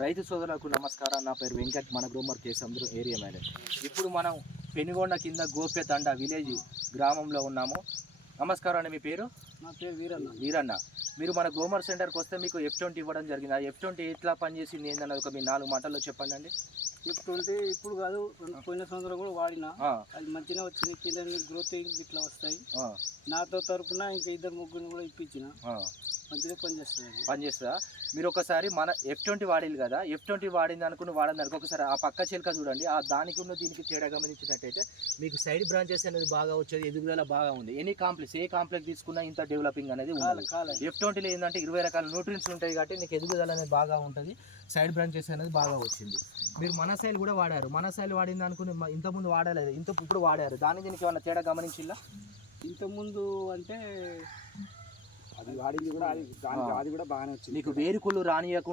రైతు సోదరులకు నమస్కారం. నా పేరు వెంకట్, మన గ్రోమర్ కేసంద్రు ఏరియా మేనేజర్. ఇప్పుడు మనం పెనుగొండ కింద గోప్యతండ విలేజ్ గ్రామంలో ఉన్నాము. నమస్కారం అండి, మీ పేరు? నా పేరు వీరన్న. మీరు మన గ్రోమర్ సెంటర్కి వస్తే మీకు F20 ఇవ్వడం జరిగింది. ఆ F20 ఎట్లా పనిచేసింది ఏందన్నది ఒక మీ 4 మాటల్లో చెప్పండి అండి. F20 ఇప్పుడు కాదు, పోయిన సంవత్సరం కూడా వాడినా. అది మంచిగా వచ్చింది, కింద గ్రోతింగ్ ఇట్లా వస్తాయి. నాతో తరపున ఇంకా 2-3 కూడా ఇప్పించిన, మంచిగా పనిచేస్తుందా? మీరు ఒకసారి మన F20 వాడేది కదా, F20 వాడింది అనుకుని వాడడానికి ఒకసారి ఆ పక్క చిలుక చూడండి. ఆ దానికి ఉన్న దీనికి తేడా గమనించినట్టయితే మీకు సైడ్ బ్రాంచెస్ అనేది బాగా వచ్చేది, ఎదుగుదల బాగా ఉంది. ఏ కాంప్లెక్స్ తీసుకున్నా ఇంత డెవలపింగ్ అనేది ఉండాలి. F20లో ఏంటంటే 20 రకాల న్యూట్రియన్స్ ఉంటాయి కాబట్టి నీకు ఎదుగుదల అనేది బాగా ఉంటుంది, సైడ్ బ్రాంచెస్ అనేది బాగా వచ్చింది. మీరు మన సైల్ కూడా వాడారు, మన సైల్ వాడింది అనుకుని ఇంతకుముందు వాడలేదు, ఇప్పుడు వాడారు. దీనికి ఏమన్నా తేడా గమనించిందా? ఇంతకుముందు అంటే అది వాడింది కూడా, అది కూడా బాగానే వచ్చింది. మీకు వేరుకుళ్ళు రానియకుండా